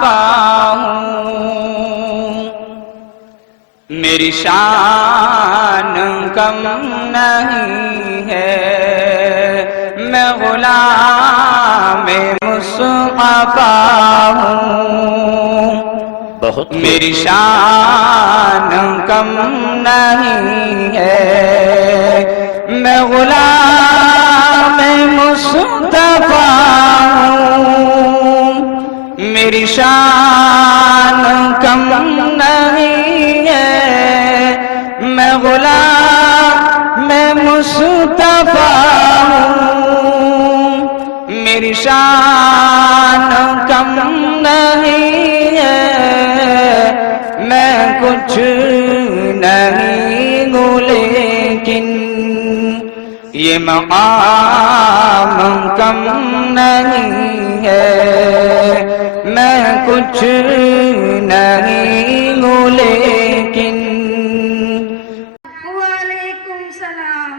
ہوں، میری شان کم نہیں ہے، میں غلام مصطفیٰ ہوں، میری شان کم نہیں ہے، میں غلام مصطفیٰ ہوں، میری شان کم نہیں ہے، میں غلام مصطفیٰ ہوں، میری شان کم نہیں ہے، میں کچھ نہیں ہوں لیکن یہ مقام کم نہیں ہے، میں کچھ نہیں ہوں لیکن۔ وعلیکم السلام۔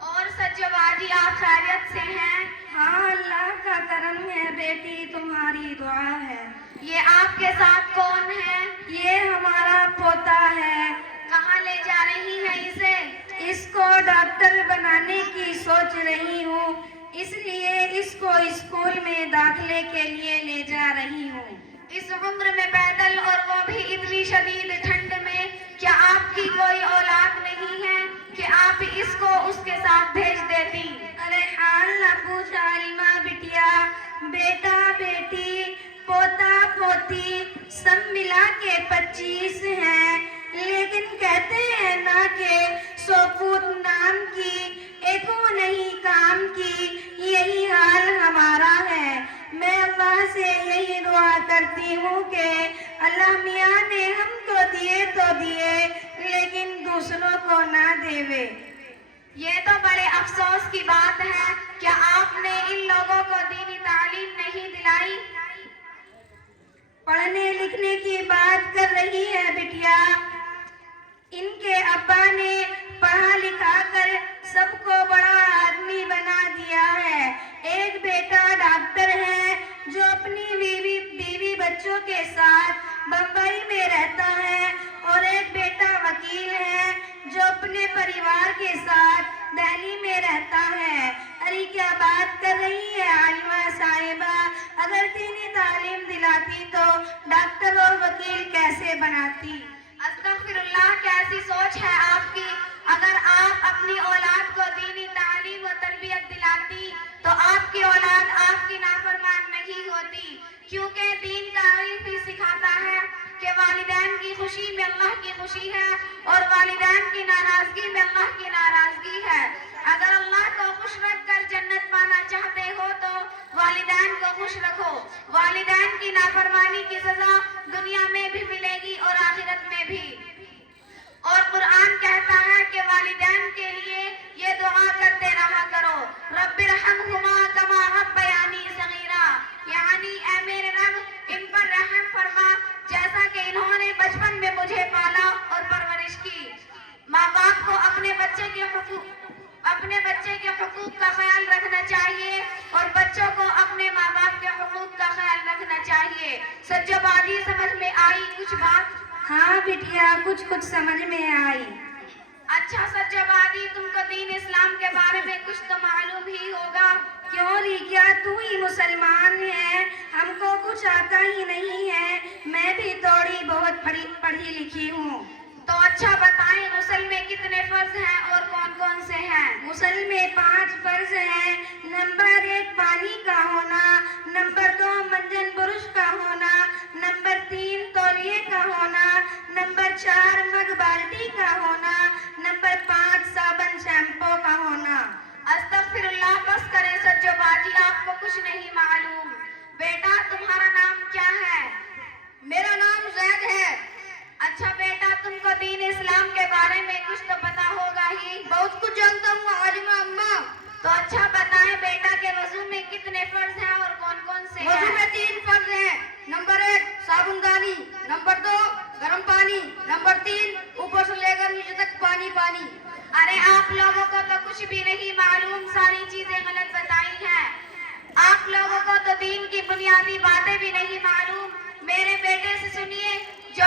اور سجاد جی آپ خیریت سے ہیں؟ ہاں اللہ کا کرم ہے بیٹی، تمہاری دعا ہے۔ یہ آپ کے ساتھ کون ہے؟ یہ ہمارا پوتا ہے۔ کہاں لے جا رہی ہیں اسے؟ اس کو ڈاکٹر بنانے کی سوچ رہی ہوں، اس لیے اس کو اسکول میں داخلے کے لیے لے جا رہی ہوں۔ اس عمر میں پیدل اور وہ بھی اتنی شدید ٹھنڈ میں، کیا آپ کی کوئی اولاد نہیں ہے کہ آپ اس کو اس کے ساتھ بھیج دیتی؟ ارے حال نہ پوچھ عالمہ بٹیا، بیٹا بیٹی پوتا پوتی سب ملا کے 25 ہیں، لیکن کہتے ہیں نا کہ 100 پوت نام کی ایکو نہیں کام کی، یہی حال ہمارا ہے۔ میں اللہ سے یہی دعا کرتی ہوں کہ اللہ میاں نے ہم کو دیے تو دیے لیکن دوسروں کو نہ دیوے۔ یہ تو بڑے افسوس کی بات ہے، کیا آپ نے ان لوگوں کو دینی تعلیم نہیں دلائی؟ پڑھنے لکھنے کی بات کر رہی ہے بٹیا، ان کے ابا نے پڑھا لکھا کر سب کو بڑا آدمی بنا دیا ہے۔ ایک بیٹا ڈاکٹر ہے جو اپنی بیوی بچوں کے ساتھ بمبئی میں رہتا ہے، اور ایک بیٹا وکیل ہے جو اپنے پریوار کے ساتھ دہلی میں رہتا ہے۔ ارے کیا بات کر رہی ہے عالمہ صاحبہ، اگر دینی تعلیم دلاتی تو ڈاکٹر اور وکیل کیسے بناتی؟ استغفر اللہ، کیسی سوچ ہے آپ کی؟ اگر آپ اپنی اولاد کو دینی تعلیم و تربیت دلاتی تو آپ کی اولاد آپ کی نافرمان نہیں ہوتی، کیونکہ دین کا علم بھی سکھاتا ہے کہ والدین کی خوشی میں اللہ کی خوشی ہے اور والدین کی ناراضگی میں اللہ کی ناراضگی ہے۔ اگر اللہ کو خوش رکھ کر جنت پانا چاہتے ہو تو والدین کو خوش رکھو، والدین کی نافرمانی کی سزا دنیا میں بھی ملے گی اور آخرت میں بھی۔ اور قرآن کہتا ہے کہ والدین کے لیے یہ دعا کرتے رہا کرو، رب ارحمہما کما ربیانی صغیرا، یعنی اے میرے رب ان پر رحم فرما جیسا کہ انہوں نے بچپن میں مجھے پالا اور پرورش کی۔ ماں باپ کو اپنے بچے کے حقوق کا خیال رکھنا چاہیے اور بچوں کو اپنے ماں باپ کے حقوق کا خیال رکھنا چاہیے۔ سچو بازی سمجھ میں آئی کچھ بات؟ ہاں بٹیا کچھ سمجھ میں آئی۔ اچھا سچو بازی، تم کو دین اسلام کے بارے میں کچھ تو معلوم ہی ہوگا۔ کیوں ریکیا، تو ہی مسلمان ہے، ہم کو کچھ آتا ہی نہیں ہے، میں بھی تھوڑی بہت پڑھی لکھی ہوں۔ تو اچھا بتائیں غسل میں کتنے فرض ہیں اور کون کون سے ہیں؟ غسل میں 5 فرض ہیں۔ نمبر 1 پانی کا ہونا، نمبر 2 منجن برش کا ہونا، نمبر 3 تولیے کا ہونا، نمبر 4 مگ بالٹی کا ہونا، نمبر 5 صابن شیمپو کا ہونا۔ استغفر اللہ، بس کریں سچو باجی، آپ کو کچھ نہیں معلوم۔ بیٹا تمہارا نام کیا ہے؟ میرا نام زید ہے۔ اچھا بیٹا، تم کو دین اسلام کے بارے میں کچھ تو پتا ہوگا ہی۔ بہت کچھ جانتا ہوں عالمہ اماں۔ تو اچھا بتائیں بیٹا کہ وضو میں کتنے فرض ہیں اور کون کون سے ہیں؟ وضو میں 3 فرض ہیں۔ نمبر 1 صابن دانی، نمبر 2 گرم پانی، نمبر 3 اوپر سے لے کر نیچے تک پانی۔ ارے آپ لوگوں کو تو کچھ بھی نہیں معلوم، ساری چیزیں غلط بتائی ہیں۔ آپ لوگوں کو تو دین کی بنیادی باتیں بھی نہیں معلوم۔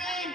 3,